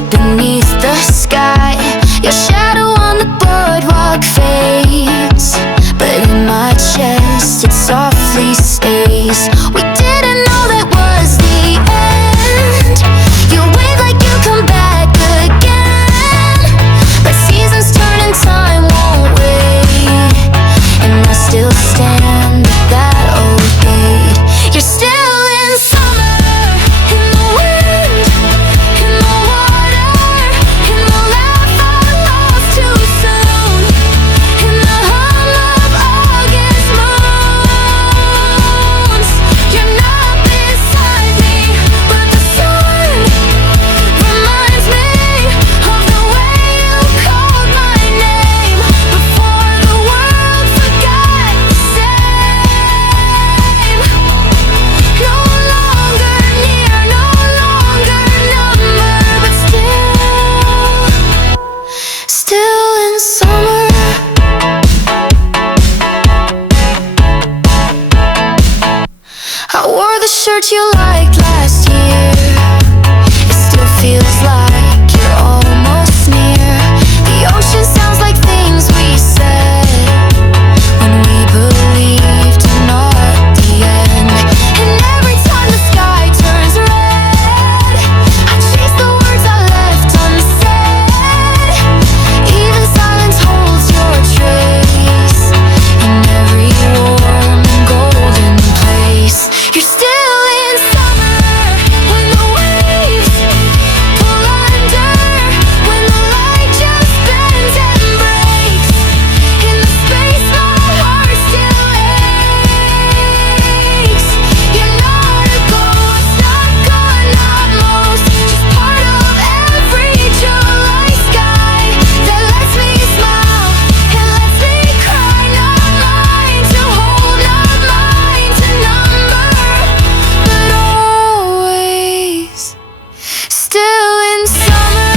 stars beneath the sky. Your shadow on the boardwalk fades, but in my chest it softly stays. We didn't know that was the end. You wave like you come back again, but seasons turn and time won't wait. And I still stand at that old gate. You're still in summer, in the wind, in the water, in the laugh I lost too soon, in the hum of August moons. You're not beside me, but the sun reminds me of the way you called my name before the world forgot the same. No longer near, no longer number, but still in summer. I wore the shirt you liked last year. It still feels like you're almost near. The ocean sounds like things we said when we believed not the end. And every time the sky turns red, I chase the words I left unsaid. Even silence holds your trace in every warm and golden place. You're still in summer when the waves pull under, when the light just bends and breaks. In the space my heart still aches. You're not a ghost, not gone, not most, just part of every July sky that lets me smile and lets me cry. Not mine to hold, not mine to number, but always still in summer.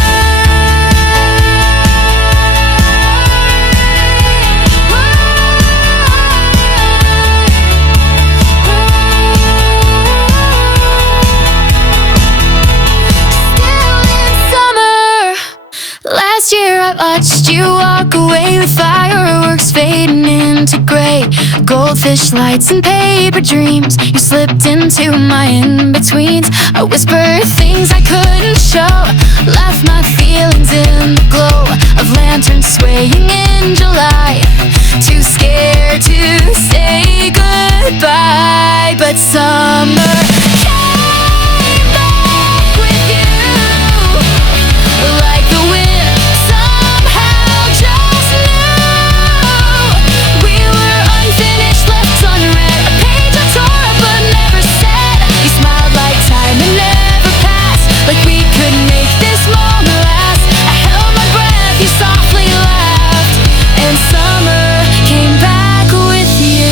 Still in summer. Last year I watched you walk away with fireworks fading into gray, goldfish lights and paper dreams. You slipped into my in-betweens. I whispered things I couldn't show, left my feelings in the glow of lanterns swaying in July. Too scared to say goodbye, but summer came back with you. Like the wind somehow just knew we were unfinished, left unread, a page I tore up but never said. You smiled like time had never passed, like we could make this moment last. I held my breath, you softly laughed, and summer came back with you.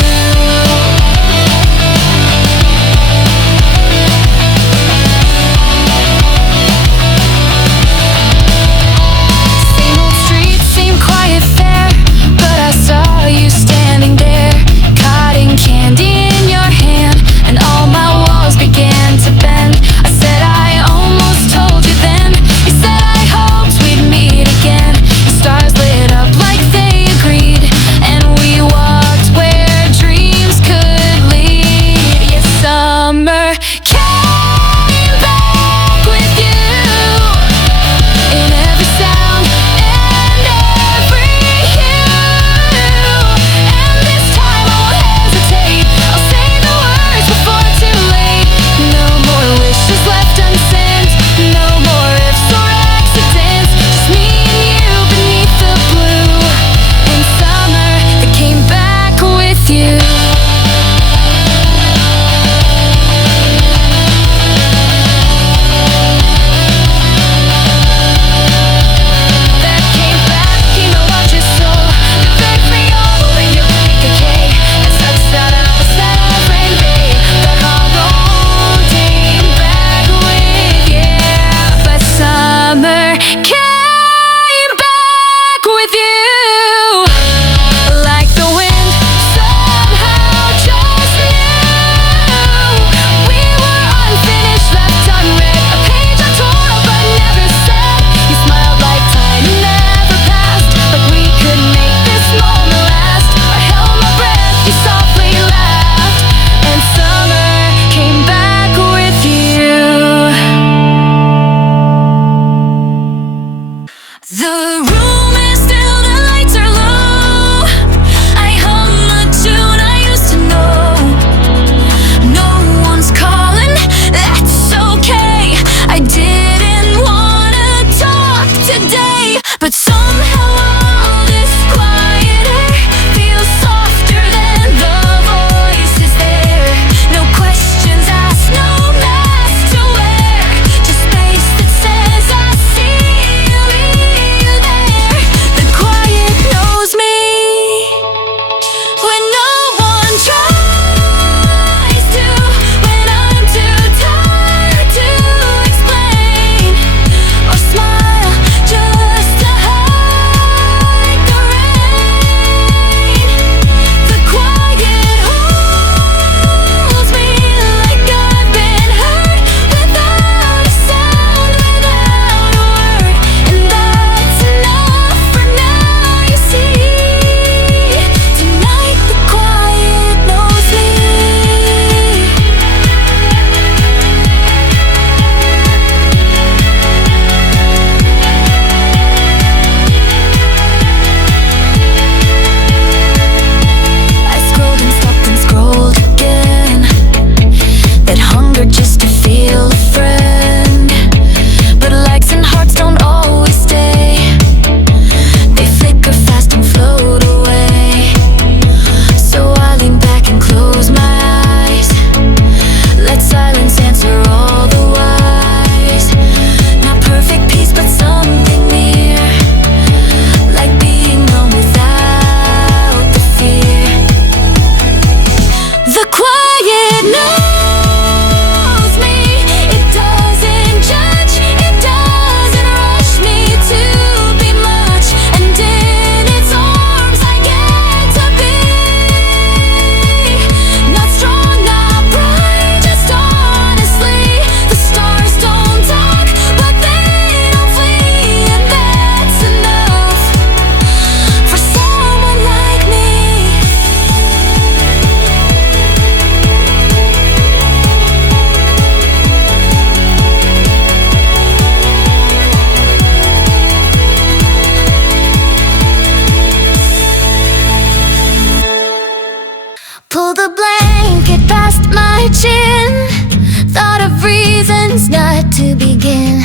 to begin.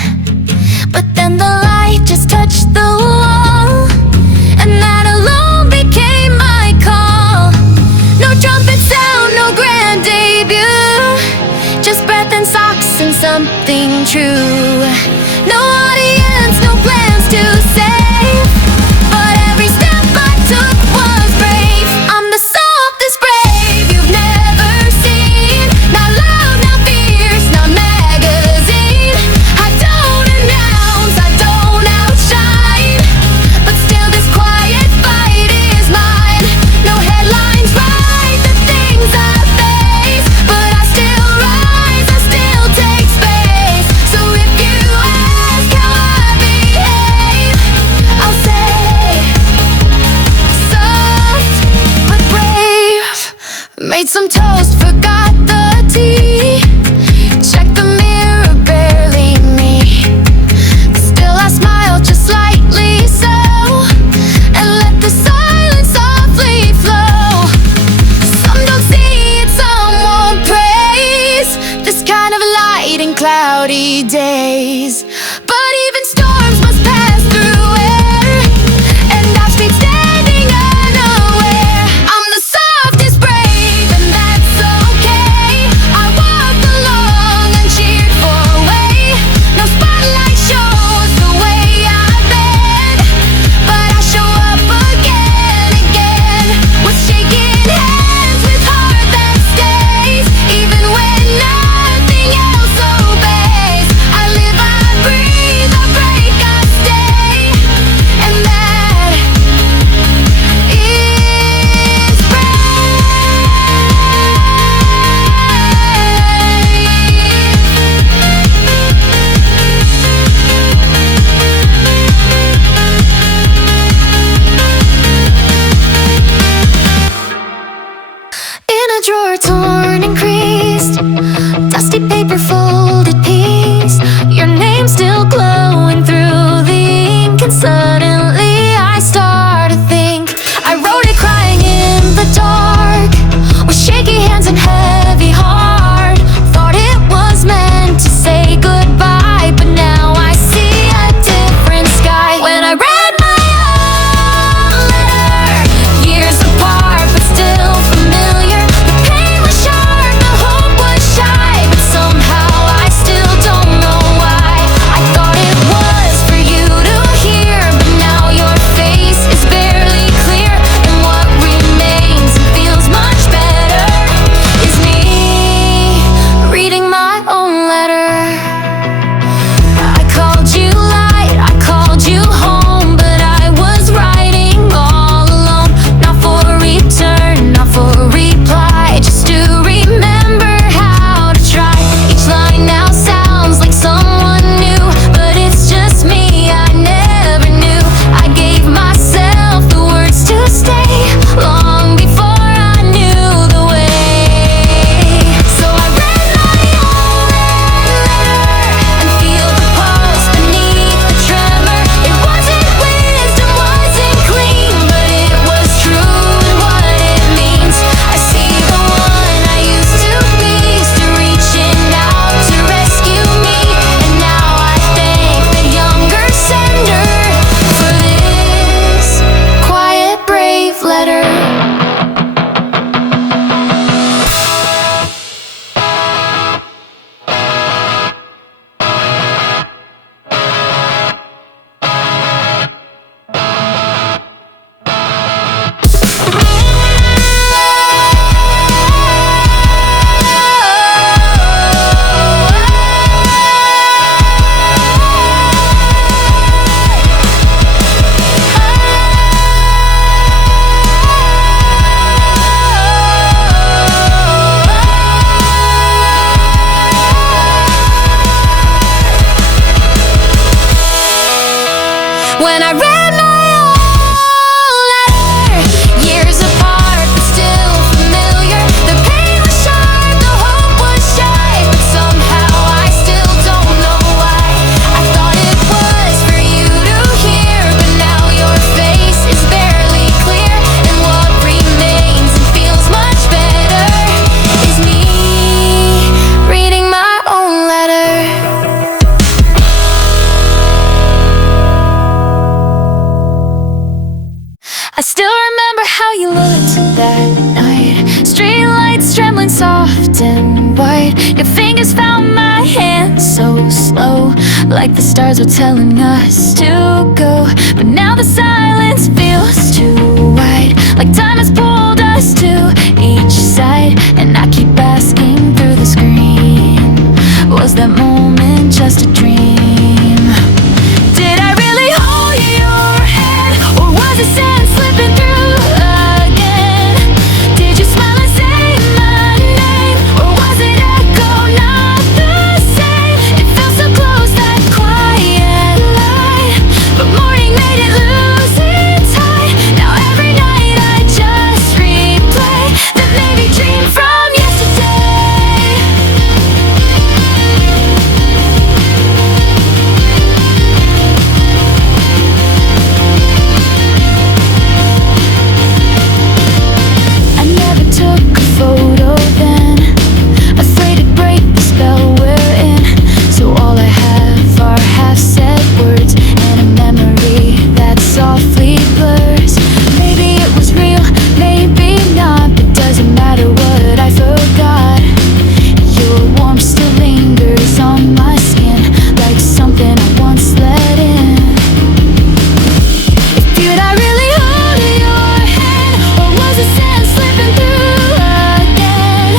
But then the light just touched the wall, and that alone became my call. No trumpet sound, no grand debut, just breath and socks and something true. No audience, no plans to save, but every step I took was brave. I'm the softest brave you've never seen. Not loud, not fierce, not magazine. I don't announce, I don't outshine, but still this quiet fight is mine. No headlines write the things I face, but I still rise, I still take space. So if you ask how I behave, I'll say soft but brave. Made some toast, forgot the tea. Check the mirror, barely me. Still I smile just slightly so, and let the silence softly flow. Some don't see it, some won't praise this kind of light in cloudy days. But even storms must pass through air, and I speak standing unaware. I'm the softest brave, and that's I still remember how you looked that night. Street lights trembling soft and white. Your fingers found my hand so slow, like the stars were telling us to go. But now the silence feels too wide, like time has pulled us to each side. And I keep asking through the screen, was that moment just a dream? Did I really hold your hand, or was it sand slipping through again? Did you smile and say my name, or was it echo not the same? It felt so close, that quiet light, but morning made it lose its height. Now every night I just replay that maybe dream from yesterday. I never took a photo then, afraid it'd break the spell we're in. So all I have are half-said words and a memory that softly blurs. Maybe it was real, maybe not, but doesn't matter what I forgot. Your warmth still lingers on my skin, like something I once let in. Did I really hold your hand, or was it sand slipping through again?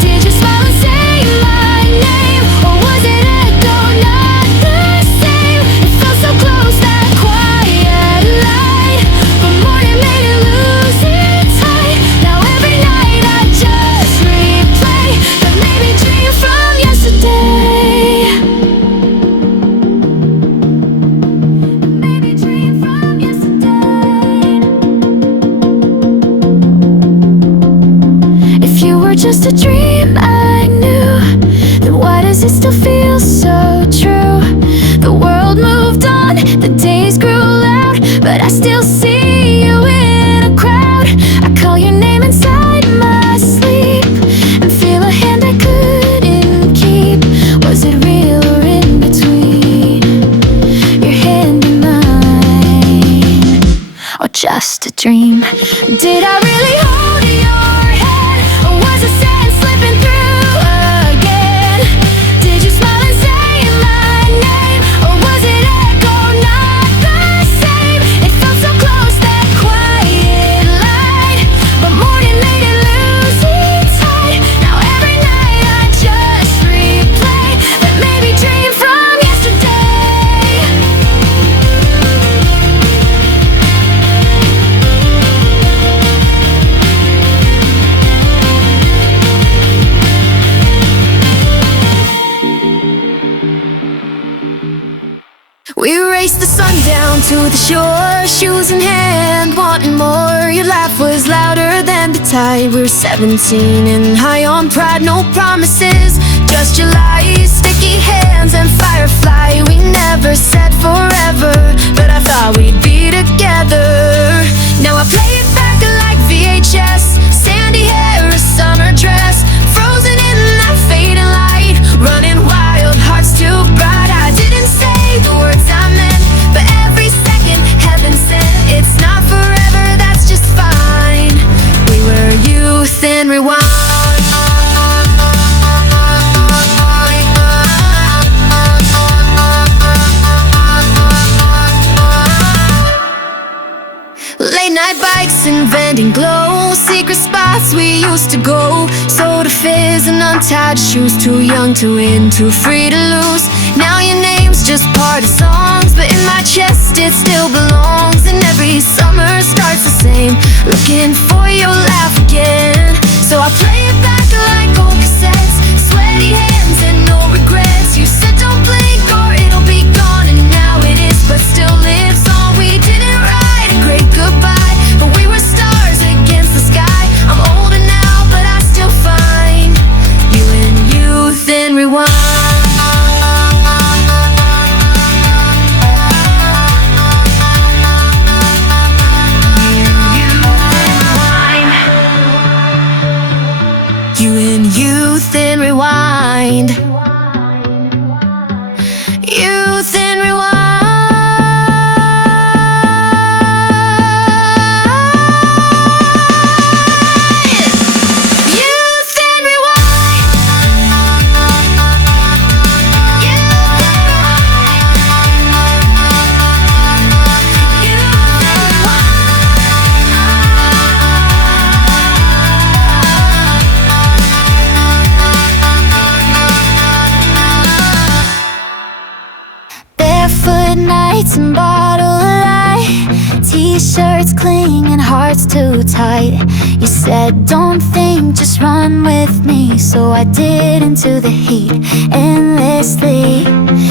Did you smile and say my name, or was it echo not the same? It felt so close, that quiet light, but morning made it lose its height. Now every night I just replay that maybe dream from yesterday. Maybe dream from yesterday. If you were just a dream I knew, then why does it still feel so true? The world moved on, the days grew loud, but I still see you in a crowd. I call your name inside my sleep and feel a hand I couldn't keep. Was it real or in between? Your hand in mine, or just a dream? Did I really hold your hand, or was it sand slipping through again? Did you smile and say my name, or was it echo not the same? It felt so close, that quiet light, but morning made it lose its height. Now every night I just replay that maybe dream from yesterday. We raced the sun down to the shore, shoes in hand, wanting more. Your laugh was louder than the tide. We were 17 and high on pride, no promises, just July, sticky hands and firefly. We never said forever, but I thought we'd be together. Now I play it back like VHS, sandy hair, a summer dress, frozen in that fading light, running wild, hearts too bright. I didn't say the words I meant, but every second heaven sent. It's not forever, that's just fine. We were youth and rewind. Late night bikes and vending glow, secret spots we used to go, soda fizz and untied shoes, too young to win, too free to lose. Now your name's just part of songs, but in my chest it still belongs. And every summer starts the same, looking for your laugh again. So I play it back like old cassettes, sweaty hands and no regrets. You said don't blink or it'll be gone, and now it is, but still lives on. We didn't write a great goodbye, but we were stars against the sky. I'm older now, but I still find you in youth and rewind. You in youth and rewind. Youth and rewind. sing and hearts too tight. You said don't think, just run with me. So I did into the heat endlessly.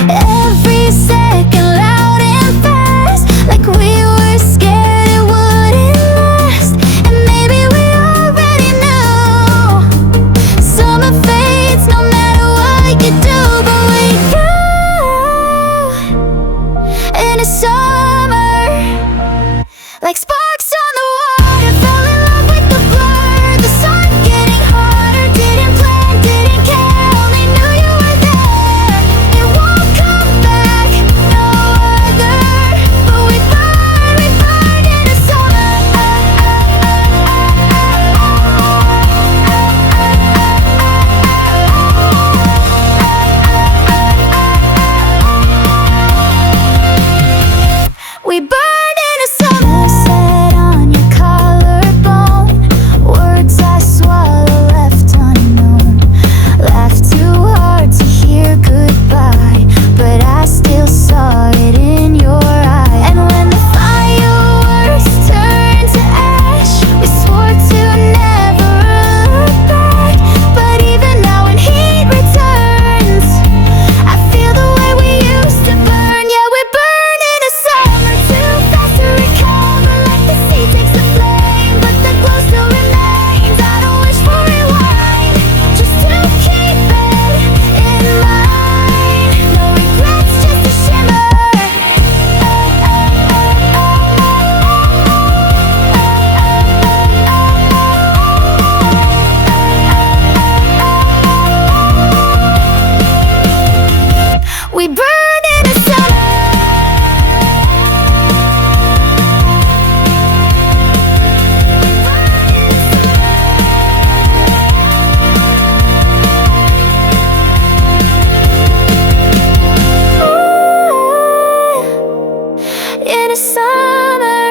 Every second loud and fast, like we were scared it wouldn't last. And maybe we already knew summer fades no matter what you do. But we go in the summer like sparks on the water. Fell in love with the blur, the sun getting hotter. Didn't plan, didn't care, only knew you were there. It won't come back, no other. But we burned in the summer. We burned in the summer. Set on your collarbone, words I swallow left unknown. Laughed too hard to hear goodbye, but I still saw it in your eye. And when the fireworks turned to ash, we swore to never look back. But even now when heat returns, I feel the way we used to burn. Yeah, we burn in the summer, too fast to recover. Like the sea takes the flame, but the glow still remains. I don't wish for rewind, just to keep it in mind. No regrets, just a shimmer. We burned in the summer. In the summer,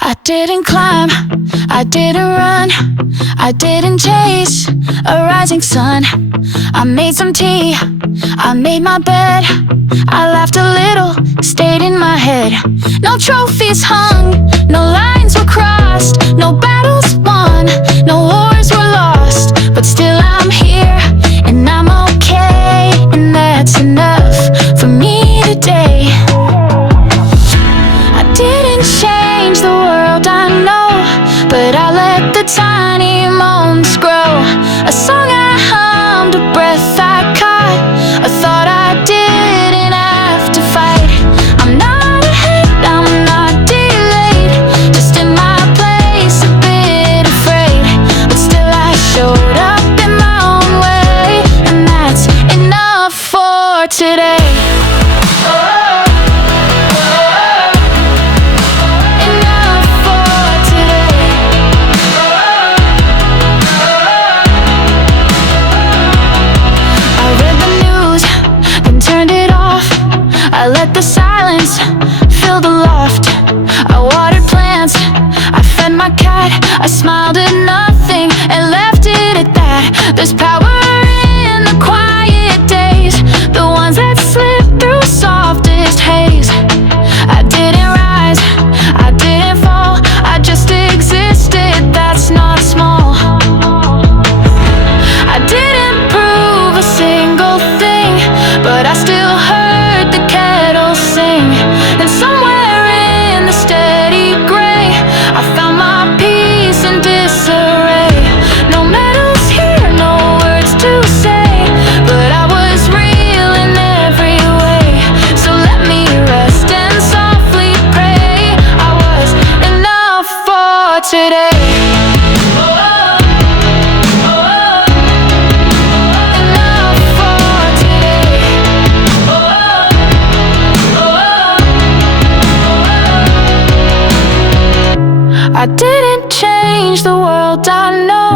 I didn't climb, I didn't run, I didn't chase a rising sun. I made some tea, I made my bed, I laughed a little, stayed in my head. No trophies hung, no lines were crossed, no battles won, no wars were lost. But still I'm here, and I'm okay, and that's enough for me today. I didn't change the world, I know, but I let the tiny moments grow. A song I hummed, a breath I caught, a thought I didn't have to fight. I'm not ahead, I'm not delayed, just in my place, a bit afraid. But still I showed up in my own way, and that's enough for today. Enough for today. I read the news, then turned it off. I let the silence fill the loft. I watered plants, I fed my cat. I smiled at nothing and left it at that. There's power in the quiet days, the ones that slip through softest haze. I didn't rise, I didn't fall, I just existed, that's not small. I didn't prove a single thing, but I still heard the kettle sing. And somewhere in the steady gray, I found my peace in disarray. No medals here, no words to say, but I was real in every way. So let me rest and softly pray. I was enough for today. Enough for today. I didn't change the world, I know,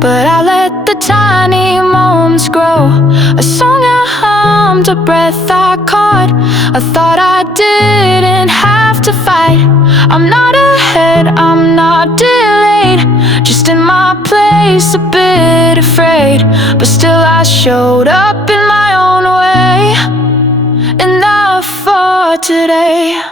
but I let the tiny moments grow. A song I hummed, a breath I caught, a thought I didn't have to fight. I'm not ahead, I'm not delayed, just in my place, a bit afraid. But still I showed up in my own way. Enough for today.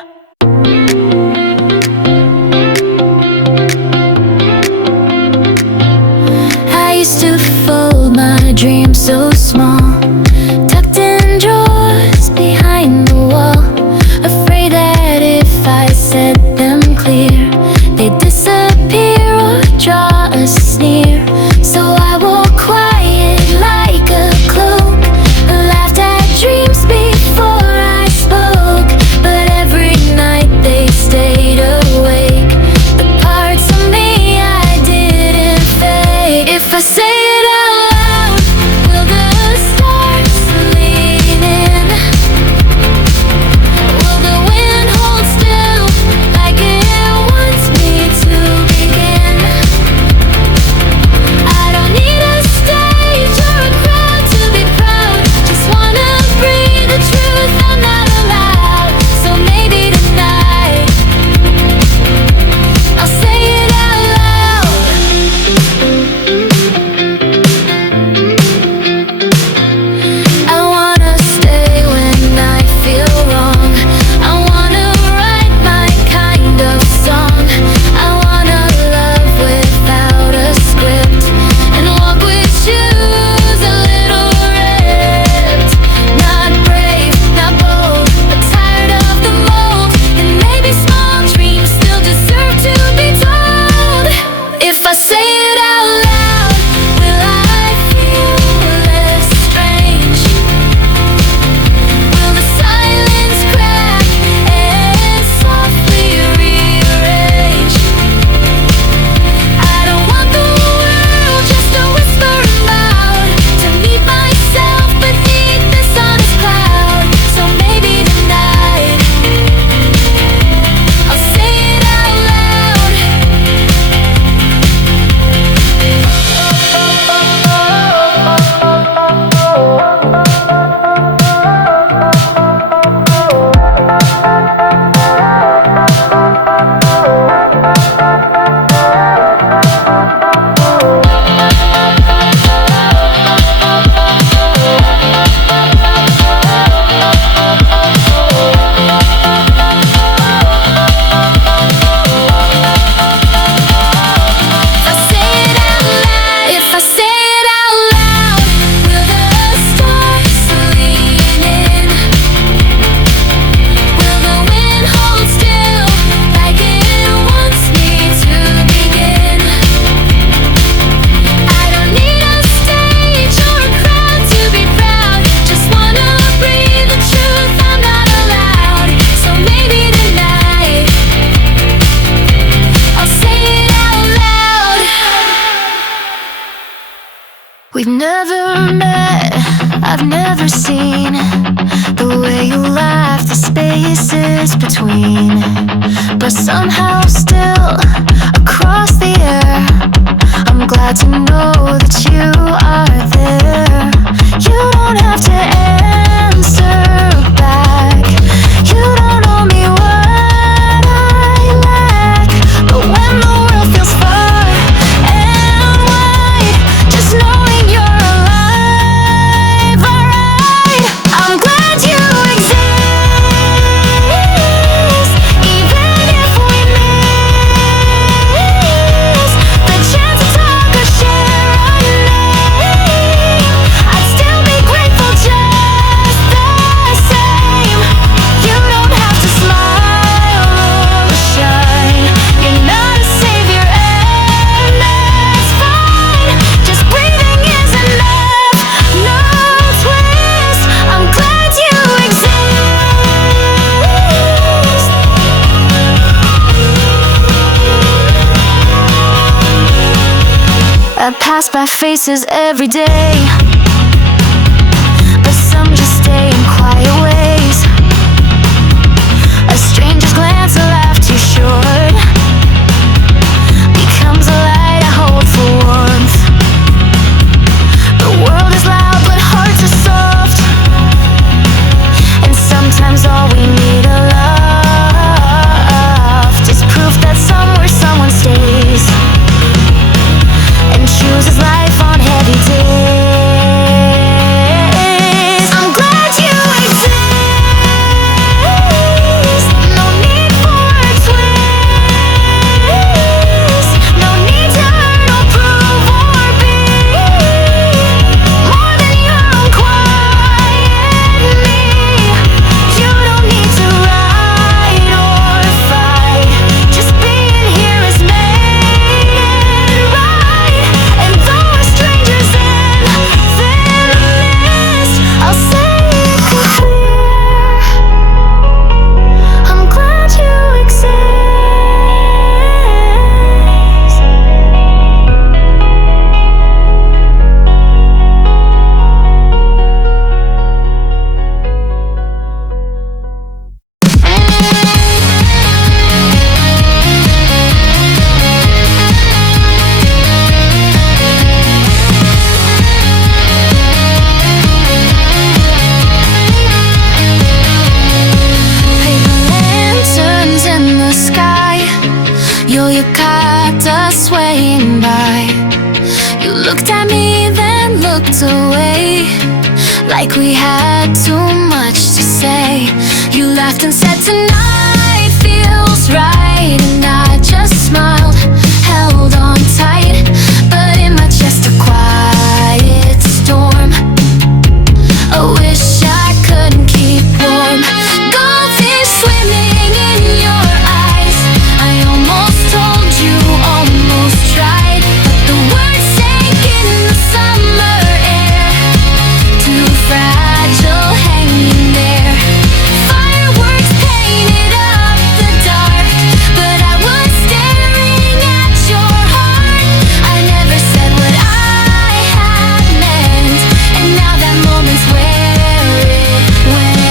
We've never met, I've never seen the way you laugh, the spaces between. But somehow still, across the air, I'm glad to know that you are there. You don't have to answer back. You don't owe me what I lack. But when the world feels far and wide, just knowing you're alive, alright. I'm glad you exist, even if we miss the chance to talk or share a name. I'd still be grateful just the same. You don't have to smile or shine. You're not a savior, and that's fine. Just breathing is enough, no twist. I'm glad you exist. I pass by faces every day, but some just stay in quiet ways. A stranger's glance, a laugh too short, becomes a light I hold for warmth. The world is loud, but hearts are soft, and sometimes all we need are love. Just proof that somewhere someone stays and chooses life on heavy days. I'm glad you exist. No need for a twist. No need to hurt or prove or be more than your own quiet me. You don't need to ride or fight. Just being here is made it right. And though we're strangers in this, I'll say it clear. I'm glad you exist. Paper lanterns in the sky, your yukata swaying by. You looked at me, then looked away, like we had too much to say. You laughed and said tonight feels right, and I just smiled, held on tight, but in my chest a quiet storm. I wish I couldn't keep warm. Goldfish swimming in your eyes. I almost told you, almost tried, but the words sank in the summer air, too fragile hanging there. Fireworks painted up the dark, but I was staring at your heart. I never said what I had meant, and now that moment's where it went.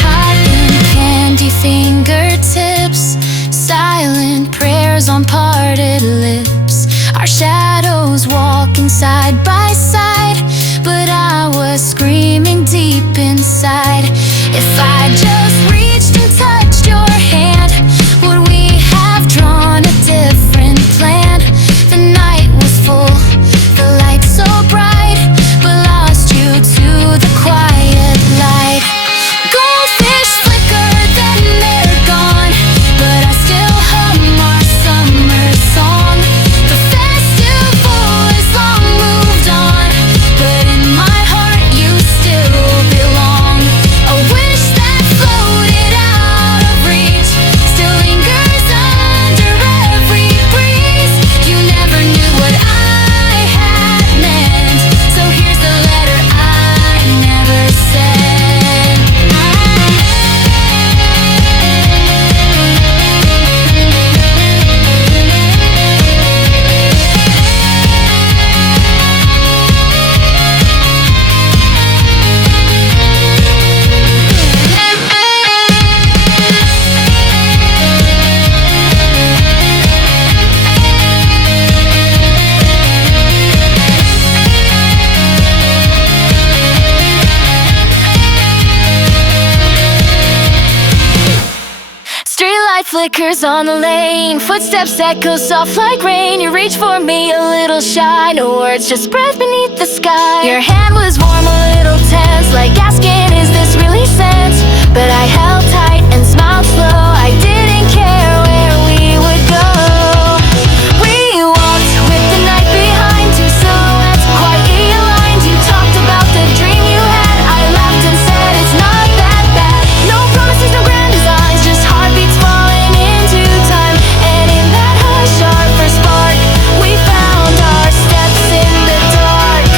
Cotton candy fingertips, silent prayers on parted lips. Our shadows walking side by side, but I was screaming deep inside. If I just reached and touched your hand, would we have drawn a different plan? The night was full, the light so bright, but lost you to the quiet light. Goldfish flicker, then they're gone, but I still hum our summer song. The festival is long moved on, but in my heart you still belong. flickers on the lane, footsteps echo soft like rain. You reach for me a little shy, no words, just breath beneath the sky. Your hand was warm, a little tense, like asking, is this really sense? But I held tight and smiled slow. I didn't care where we would go. We walked with the night behind, two silhouettes quietly aligned. You talked about the dream you had. I laughed and said it's not that bad. No promises, no grand designs, just heartbeats falling into time. And in that hush, our first spark, we found our steps in the dark.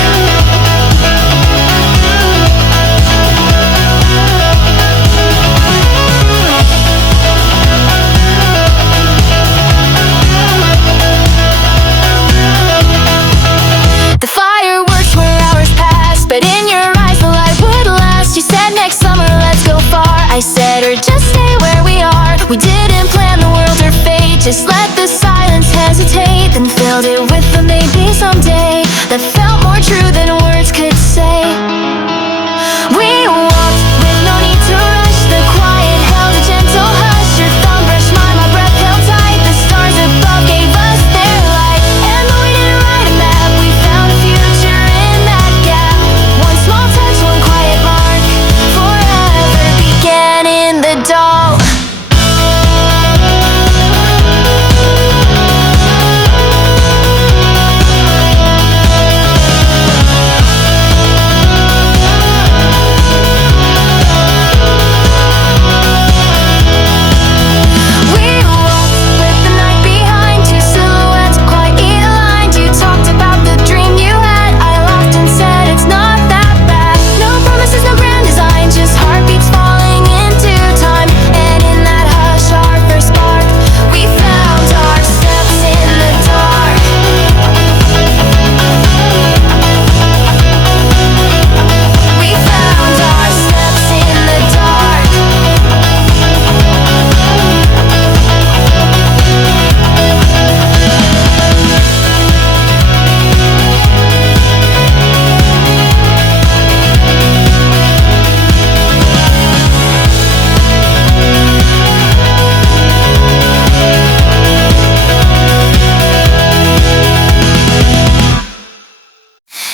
The fireworks were hours past, but in your eyes the light would last. You said next summer let's go far. I said, or just stay where we are. We didn't plan the world or fate, just let the silence hesitate, then filled it with the maybe someday that felt more true than words could say. We walked with no need to rush, the quiet held a gentle hush. Your thumb brushed mine, my breath held tight. The stars above gave us their light, and though we didn't write a map, we found a future in that gap. One small touch, one quiet mark, forever began in the dark.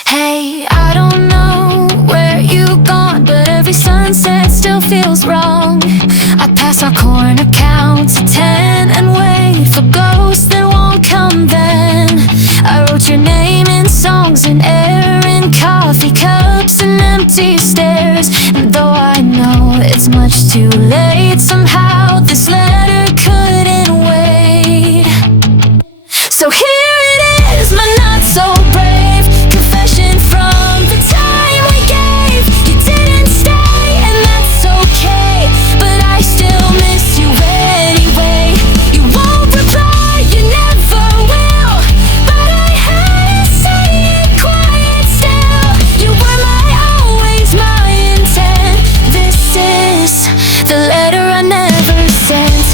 Hey, I don't know where you've gone, but every sunset still feels wrong. I pass our corner, count to 10 and wait for ghosts that won't come then. I wrote your name in songs and air, in coffee cups and empty stairs. And though I know it's much too late, somehow this letter couldn't wait. So here it is, my not so brave confession from the time we gave. You didn't stay, and that's okay, but I still miss you anyway. You won't reply, you never will, but I had to say it quiet still. You were my always, my intent. This is the letter I never sent.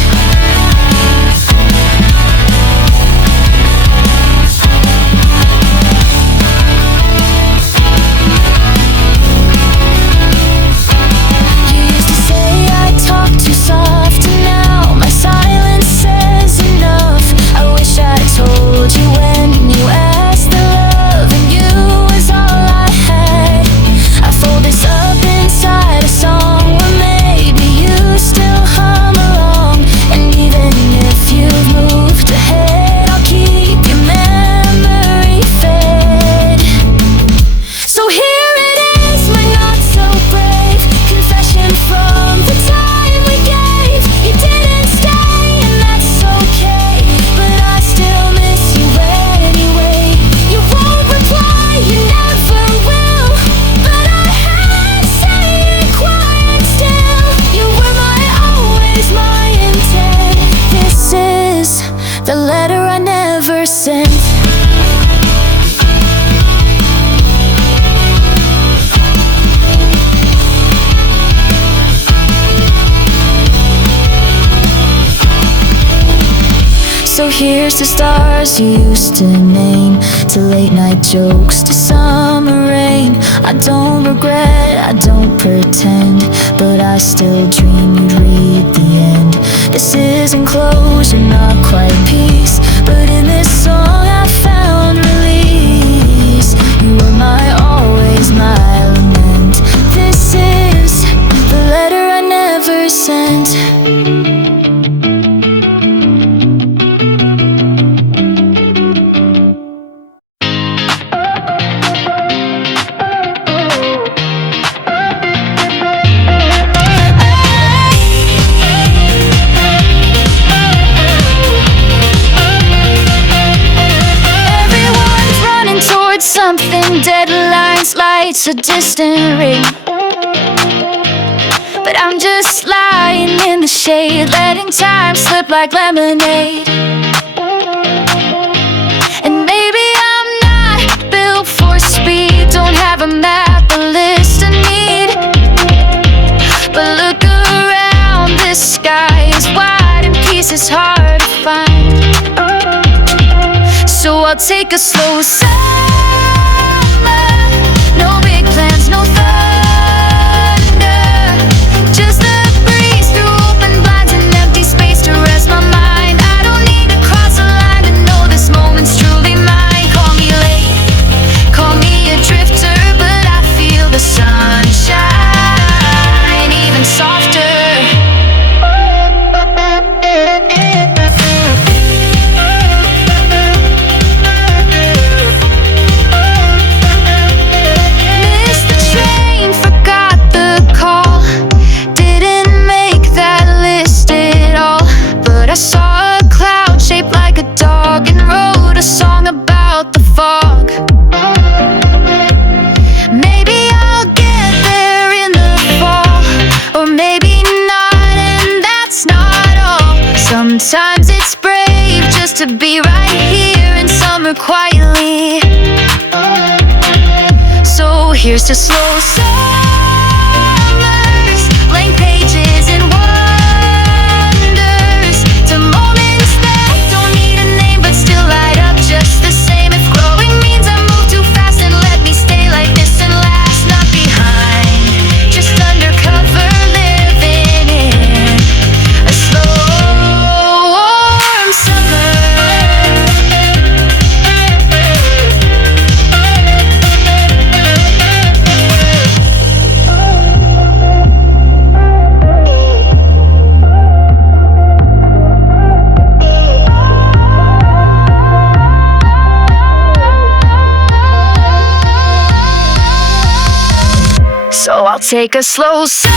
The letter I never sent. So here's to stars you used to name, to late night jokes, to summer rain. I don't regret, I don't pretend, but I still dream you'd read the end. This isn't closure, not quite peace, but in this song I found release. You were my always, my lament. This is the letter I never sent. Something, deadlines, lights, a distant ring. But I'm just lying in the shade, letting time slip like lemonade. And maybe I'm not built for speed, don't have a map, a list I need. But look around, this sky is wide and peace is hard to find. So I'll take a slow summer. No big plans, no thunder. Just the breeze through open blinds and empty space to rest my mind. I don't need to cross a line to know this moment's truly mine. Call me late, call me a drifter, but I feel the sunshine even softer. I saw a cloud shaped like a dog and wrote a song about the fog. Maybe I'll get there in the fall, or maybe not, and that's not all. Sometimes it's brave just to be right here in summer quietly. So here's to slow summers, blank pages and just the same. If growing means I move too fast, and let me stay like this and last, not behind, just undercover, living in a slow, warm summer. So I'll take a slow summer.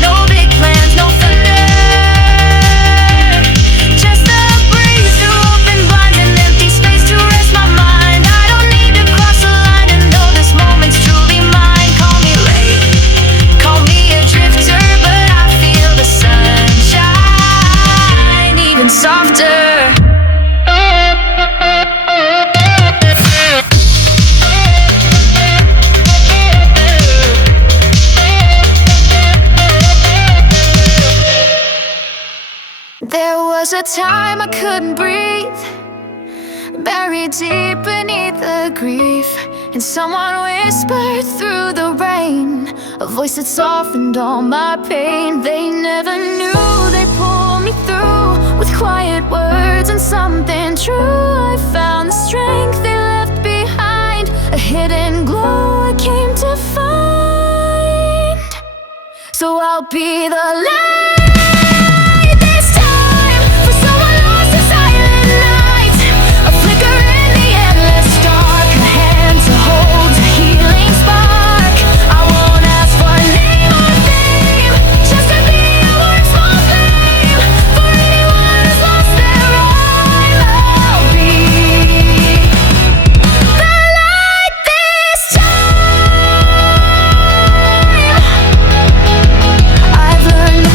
No big plans, no thunder. Just the breeze through open blinds and empty space to rest my mind. I don't need to cross a line to know this moment's truly mine. Call me late, call me a drifter, but I feel the sunshine even softer. There was a time I couldn't breathe, buried deep beneath the grief, and someone whispered through the rain, a voice that softened all my pain. They never knew they pulled me through with quiet words and something true. I found the strength they left behind, a hidden glow I came to find. So I'll be the light learned to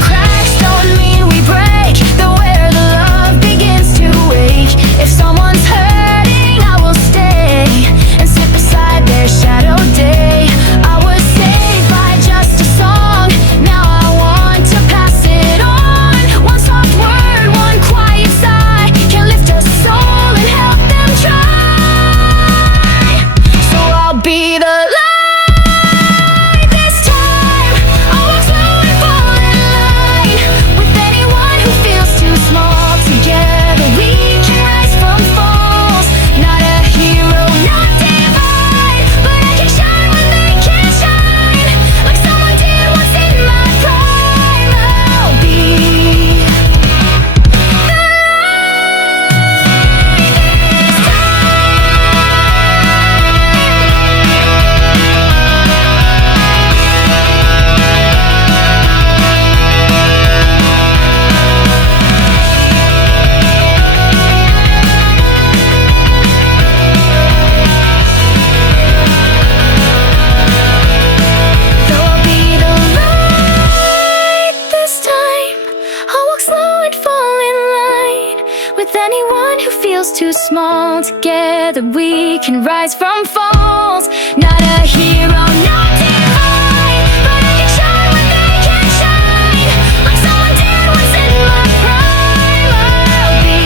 anyone who feels too small. Together we can rise from falls. Not a hero, not divine, but I can shine when they can't shine. Like someone did once in my prime. I'll be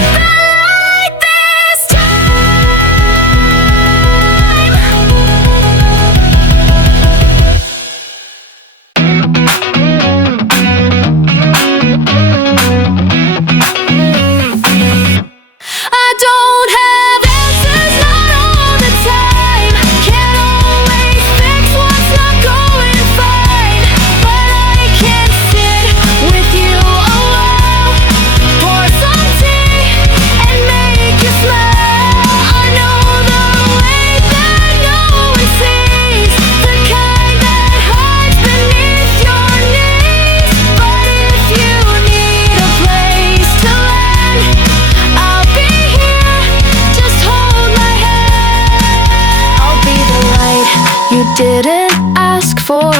the light this I don't have answers, not all the time. Can't always fix what's not going fine. But I can sit with you a while, pour some tea and make you smile. I know the way that no one sees, the kind that hides beneath your knees. But if you need a place to land, I'll be here, just hold my hand. I'll be the light you didn't ask for,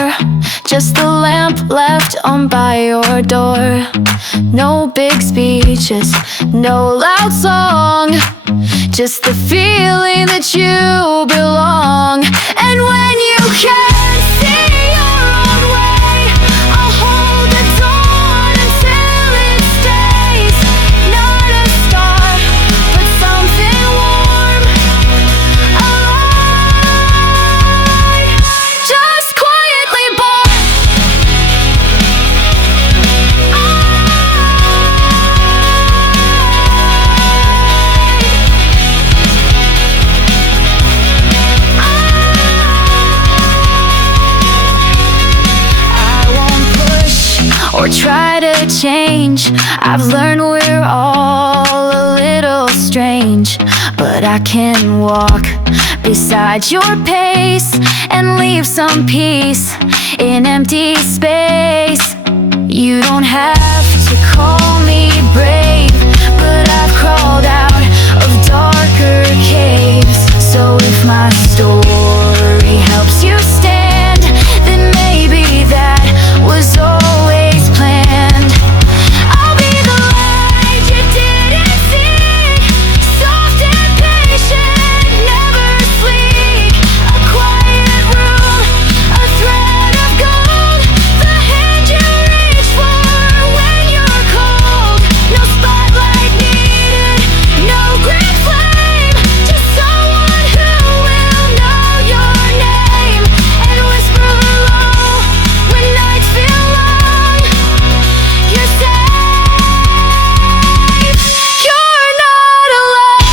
just the lamp left on by your door. No big speeches, no loud song, just the feeling that you belong. And when you can't see your own way, I'll hold the dawn until it stays. Not a star, but something warm, alive, just quietly born. I won't push or try to change. I've learned we're all a little strange, but I can walk beside your pace and leave some peace in empty space. You don't have to call me brave, but I've crawled out of darker caves. So if my story helps you stand, then maybe that was always planned. I'll be the light you didn't see, soft and patient, never sleek. A quiet room, a thread of gold, the hand you reach for when you're cold. No spotlight needed, no great flame, just someone who will know your name and whisper low when nights feel long. You're safe, you're not alone.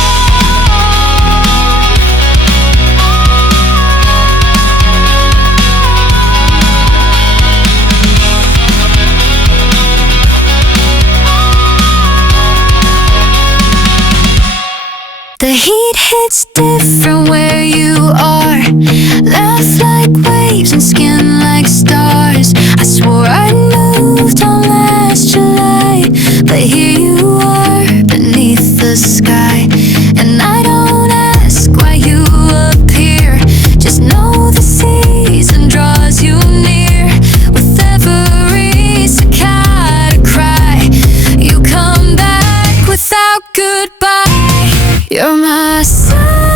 The heat hits different where you are. Laughs like waves and skin like stars. I swore I moved on last July, but here you are beneath the sky. And I don't ask why you appear, just know the season draws you near. With every cicada cry, you come back without goodbye. You're my sun.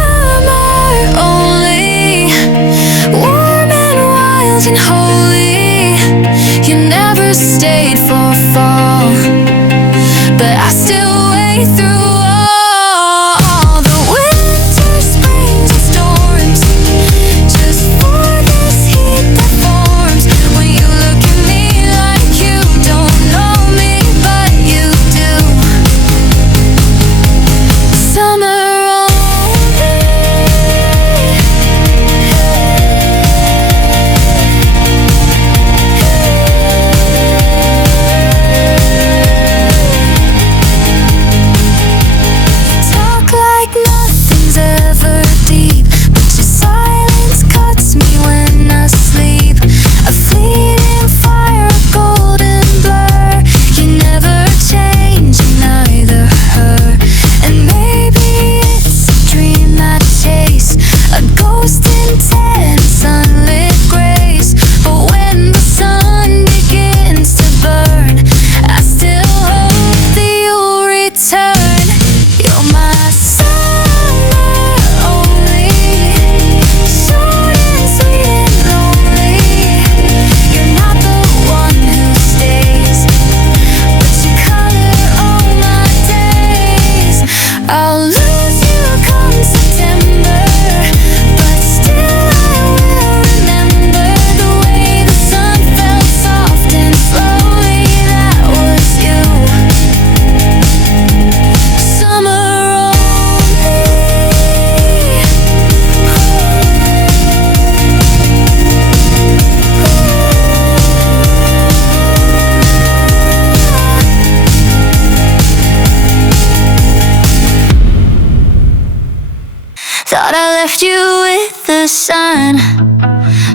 left you with the sun.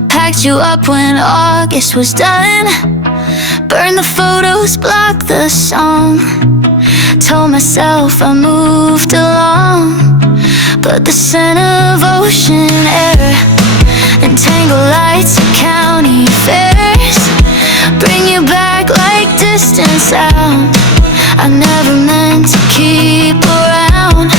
Packed you up when August was done. Burned the photos, blocked the song. Told myself I moved along, but the scent of ocean air and tangled lights at county fairs bring you back like distant sound I never meant to keep around.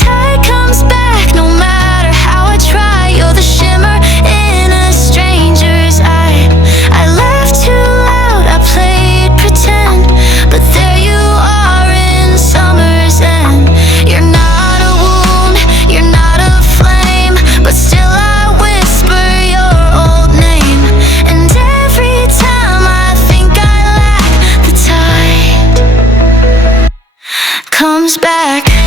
Tide comes back no matter how I try. You're the shimmer in a stranger's eye. I laughed too loud, I played pretend, but there you are in summer's end. You're not a wound, you're not a flame, but still I whisper your old name. And every time I think I lack, the tide comes back.